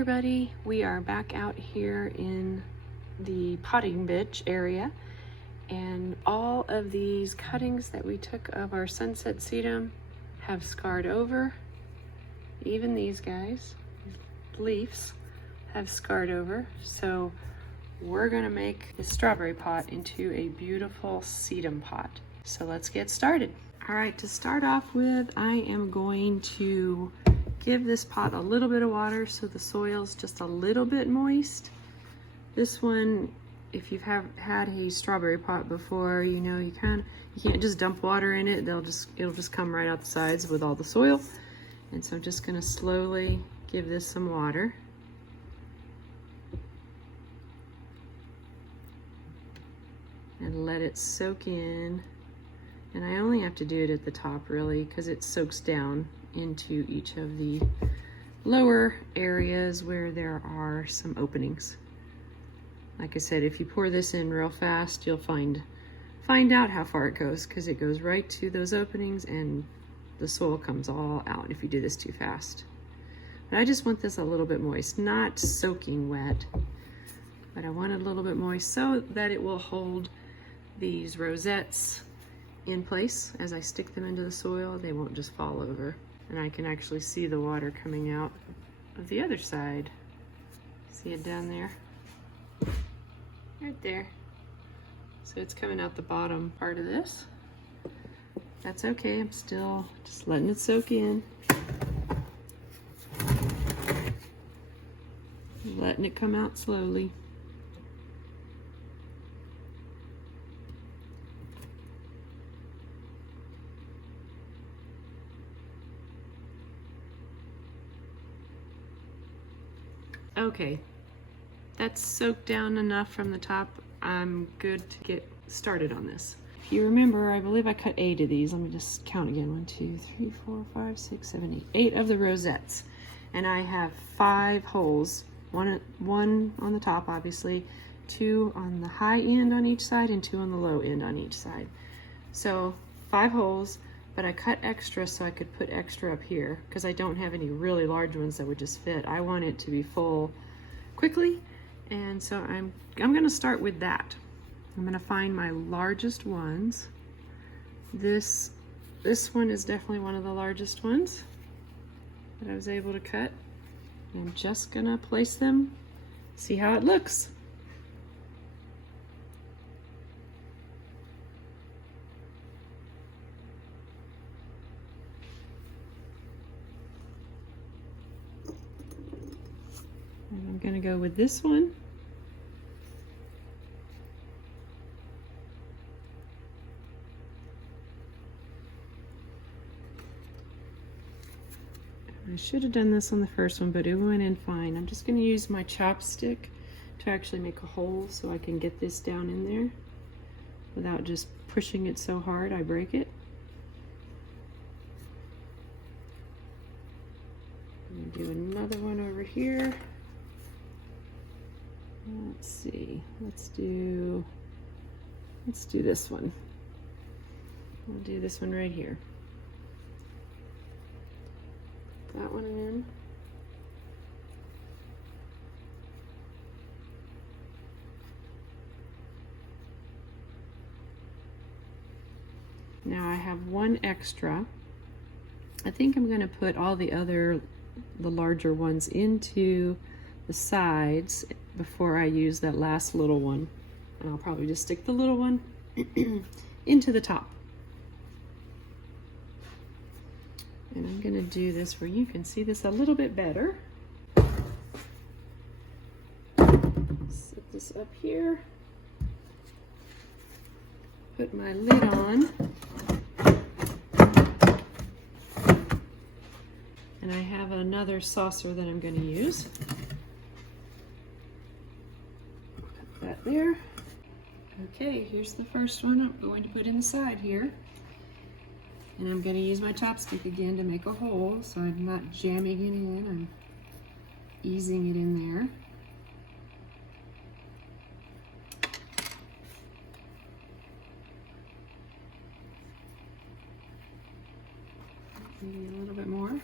everybody, we are back out here in the potting bitch area, and all of these cuttings that we took of our sunset sedum have scarred over. Even these guys, these leaves, have scarred over. So we're gonna make the strawberry pot into a beautiful sedum pot. So let's get started. All right, to start off with, I am going to give this pot a little bit of water so the soil's just a little bit moist. This one, if you've had a strawberry pot before, you know you can't just dump water in it. It'll just come right out the sides with all the soil. And so I'm just gonna slowly give this some water. And let it soak in. And I only have to do it at the top really because it soaks down into each of the lower areas where there are some openings. Like I said, if you pour this in real fast, you'll find out how far it goes, because it goes right to those openings and the soil comes all out if you do this too fast. But I just want this a little bit moist, not soaking wet, but I want it a little bit moist so that it will hold these rosettes in place as I stick them into the soil. They won't just fall over. And I can actually see the water coming out of the other side. See it down there? Right there. So it's coming out the bottom part of this. That's okay, I'm still just letting it soak in. Letting it come out slowly. Okay, that's soaked down enough from the top. I'm good to get started on this. If you remember, I believe I cut 8 of these. Let me just count again. 1, 2, 3, 4, 5, 6, 7, 8. 8 of the rosettes. And I have 5 holes. One on the top, obviously, 2 on the high end on each side, and 2 on the low end on each side. So 5 holes, but I cut extra so I could put extra up here because I don't have any really large ones that would just fit. I want it to be full quickly, and so I'm gonna start with that. I'm gonna find my largest ones. This one is definitely one of the largest ones that I was able to cut. I'm just gonna place them, see how it looks. And I'm gonna go with this one. I should have done this on the first one, but it went in fine. I'm just gonna use my chopstick to actually make a hole so I can get this down in there without just pushing it so hard I break it. I'm gonna do another one over here. Let's see, let's do this one. We'll do this one right here. That one in. Now I have one extra. I think I'm going to put all the larger ones into the sides before I use that last little one. And I'll probably just stick the little one into the top. And I'm gonna do this where you can see this a little bit better. Set this up here. Put my lid on. And I have another saucer that I'm gonna use. Put that there. Okay, here's the first one I'm going to put inside here. And I'm going to use my chopstick again to make a hole, so I'm not jamming it in, I'm easing it in there. Maybe a little bit more.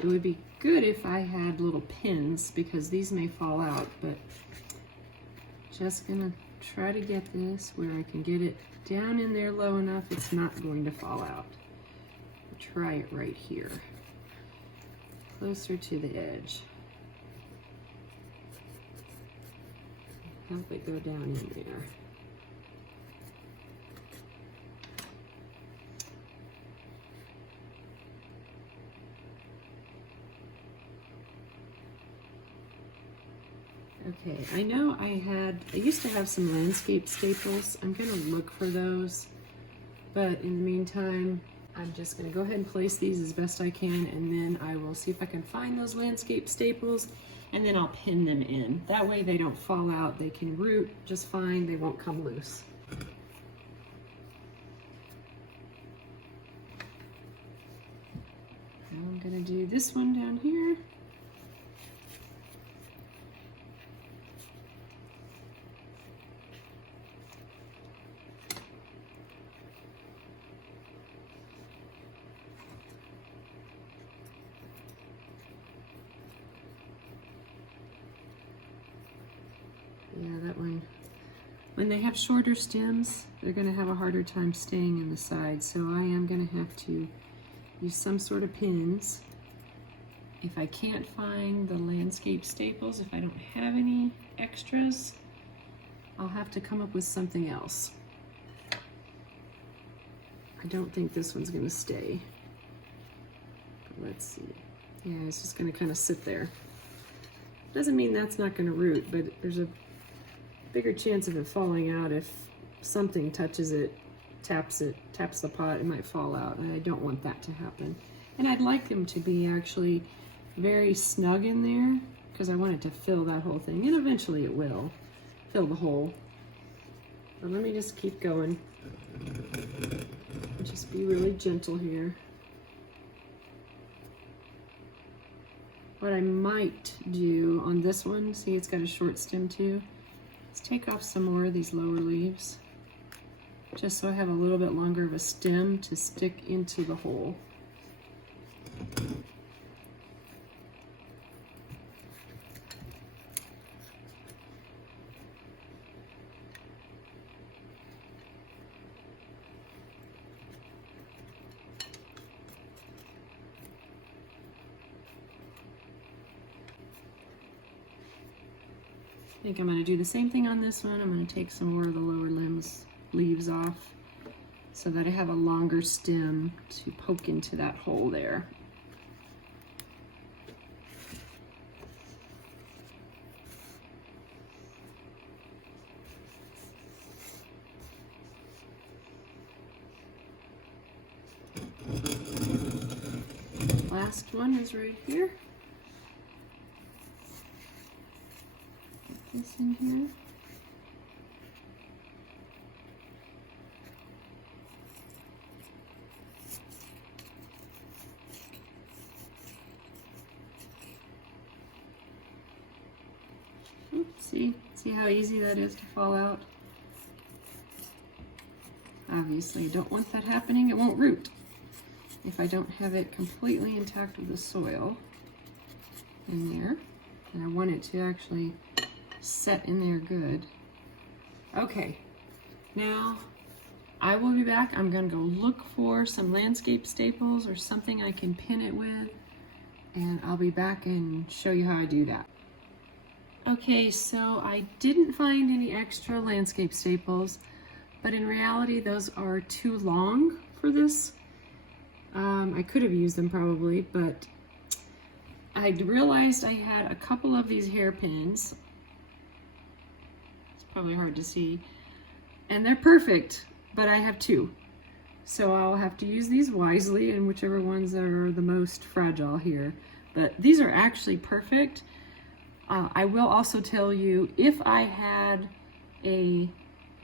It would be good if I had little pins because these may fall out, but just gonna try to get this where I can get it down in there low enough it's not going to fall out. Try it right here, closer to the edge. Help it go down in there. Okay, I know I used to have some landscape staples. I'm gonna look for those, but in the meantime, I'm just gonna go ahead and place these as best I can, and then I will see if I can find those landscape staples, and then I'll pin them in. That way they don't fall out. They can root just fine. They won't come loose. Now I'm gonna do this one down here. Yeah, that one. When they have shorter stems, they're going to have a harder time staying in the side, so I am going to have to use some sort of pins. If I can't find the landscape staples, if I don't have any extras, I'll have to come up with something else. I don't think this one's going to stay. But let's see. Yeah, it's just going to kind of sit there. Doesn't mean that's not going to root, but there's a bigger chance of it falling out if something touches it, taps the pot, it might fall out, and I don't want that to happen. And I'd like them to be actually very snug in there because I want it to fill that whole thing, and eventually it will fill the hole. But let me just keep going. Just be really gentle here. What I might do on this one, see it's got a short stem too, is take off some more of these lower leaves, just so I have a little bit longer of a stem to stick into the hole. I think I'm going to do the same thing on this one. I'm going to take some more of the lower leaves off so that I have a longer stem to poke into that hole there. Last one is right here. This in here. Oops, see how easy that is to fall out? Obviously, I don't want that happening. It won't root if I don't have it completely intact with the soil in there. And I want it to actually set in there good. Okay, now I will be back. I'm gonna go look for some landscape staples or something I can pin it with, and I'll be back and show you how I do that. Okay, so I didn't find any extra landscape staples, but in reality those are too long for this. I could have used them probably, but I realized I had a couple of these hairpins. Probably hard to see, and they're perfect, but I have two, so I'll have to use these wisely, and whichever ones are the most fragile here. But these are actually perfect. I will also tell you, if I had a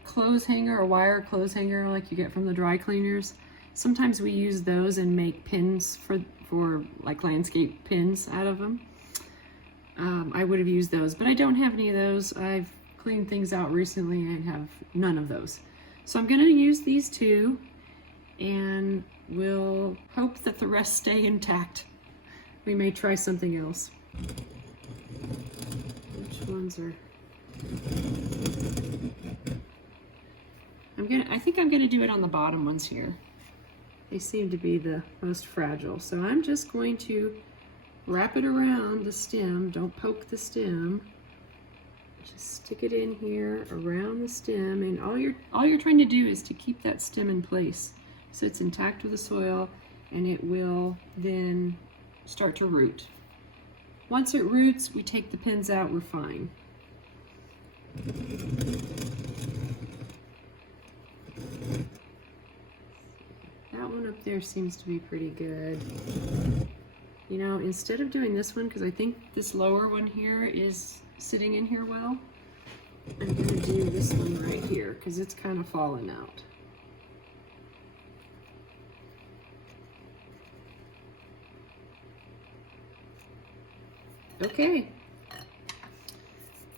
clothes hanger, a wire clothes hanger like you get from the dry cleaners, sometimes we use those and make pins for like landscape pins out of them. I would have used those, but I don't have any of those. I've cleaned things out recently and have none of those. So I'm gonna use these two, and we'll hope that the rest stay intact. we may try something else. Which ones are... I think I'm gonna do it on the bottom ones here. They seem to be the most fragile. So I'm just going to wrap it around the stem. Don't poke the stem. Just stick it in here around the stem, and all you're trying to do is to keep that stem in place so it's intact with the soil, and it will then start to root. Once it roots, we take the pins out, we're fine. That one up there seems to be pretty good. You know, instead of doing this one, because I think this lower one here is sitting in here well, I'm going to do this one right here because it's kind of fallen out. Okay,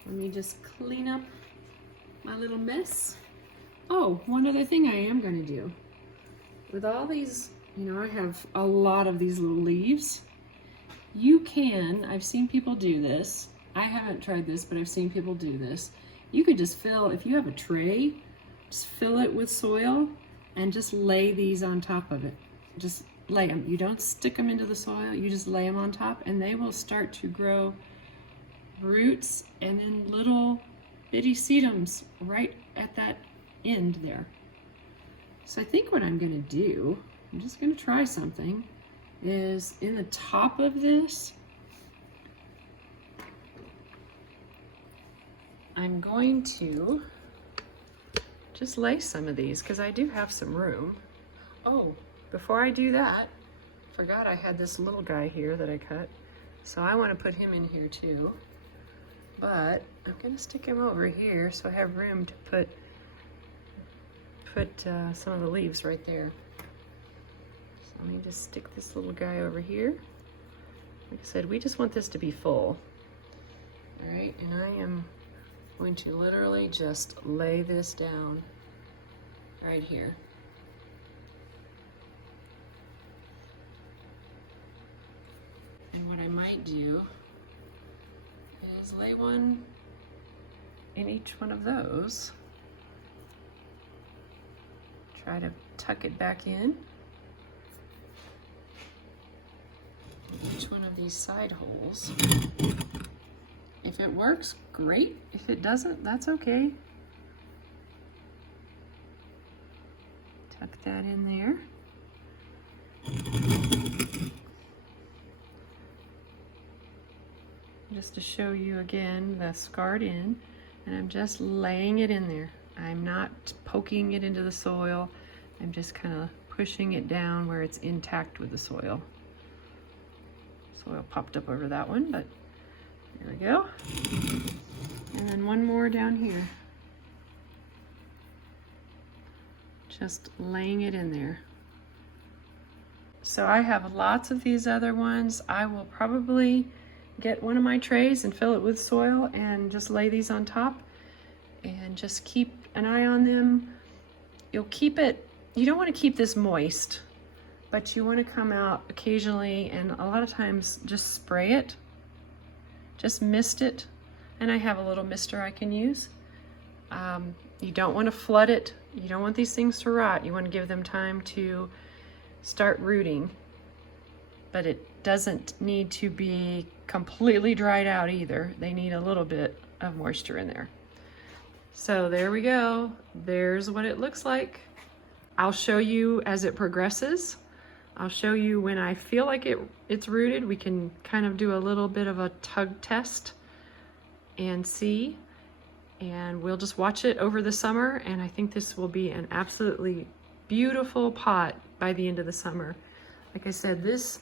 let me just clean up my little mess. Oh, one other thing I am going to do. With all these, you know, I have a lot of these little leaves. You can, I've seen people do this. I haven't tried this, but I've seen people do this. You could just fill, if you have a tray, just fill it with soil and just lay these on top of it. Just lay them. You don't stick them into the soil, you just lay them on top, and they will start to grow roots and then little bitty sedums right at that end there. So I think what I'm gonna do, I'm just gonna try something, is in the top of this, I'm going to just lay some of these because I do have some room. Oh, before I do that, I forgot I had this little guy here that I cut. So I want to put him in here too. But I'm going to stick him over here so I have room to put some of the leaves right there. So let me just stick this little guy over here. Like I said, we just want this to be full. All right, and I am going to literally just lay this down right here. And what I might do is lay one in each one of those. Try to tuck it back in. Each one of these side holes. If it works, great. If it doesn't, that's okay. Tuck that in there. Just to show you again, the scarred in, and I'm just laying it in there. I'm not poking it into the soil. I'm just kind of pushing it down where it's intact with the soil. Soil popped up over that one, but there we go. And then one more down here. Just laying it in there. So I have lots of these other ones. I will probably get one of my trays and fill it with soil and just lay these on top and just keep an eye on them. You'll keep it, you don't want to keep this moist, but you want to come out occasionally and a lot of times just spray it. Just mist it, and I have a little mister I can use. You don't want to flood it. You don't want these things to rot. You want to give them time to start rooting, but it doesn't need to be completely dried out either. They need a little bit of moisture in there. So there we go. There's what it looks like. I'll show you as it progresses. I'll show you when I feel like it's rooted. We can kind of do a little bit of a tug test and see. And we'll just watch it over the summer. And I think this will be an absolutely beautiful pot by the end of the summer. Like I said, this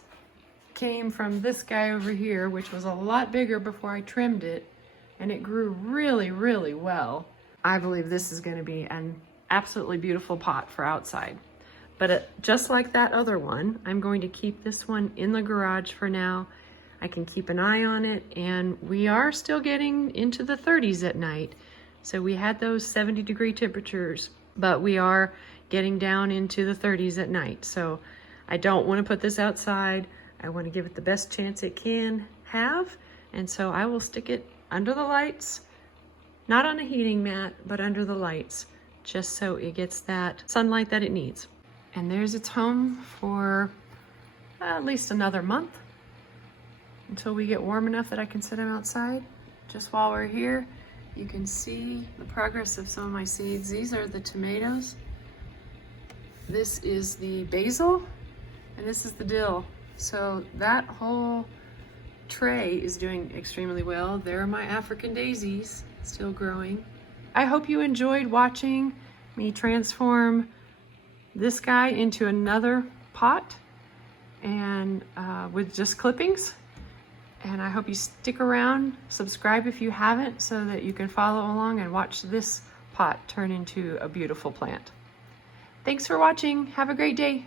came from this guy over here, which was a lot bigger before I trimmed it. And it grew really, really well. I believe this is going to be an absolutely beautiful pot for outside. But just like that other one, I'm going to keep this one in the garage for now. I can keep an eye on it, and we are still getting into the 30s at night. So we had those 70-degree temperatures, but we are getting down into the 30s at night. So I don't want to put this outside. I want to give it the best chance it can have. And so I will stick it under the lights, not on a heating mat, but under the lights, just so it gets that sunlight that it needs. And there's its home for at least another month until we get warm enough that I can set them outside. Just while we're here, you can see the progress of some of my seeds. These are the tomatoes. This is the basil, and this is the dill. So that whole tray is doing extremely well. There are my African daisies still growing. I hope you enjoyed watching me transform this guy into another pot and with just clippings. And I hope you stick around, subscribe if you haven't, so that you can follow along and watch this pot turn into a beautiful plant. Thanks for watching. Have a great day.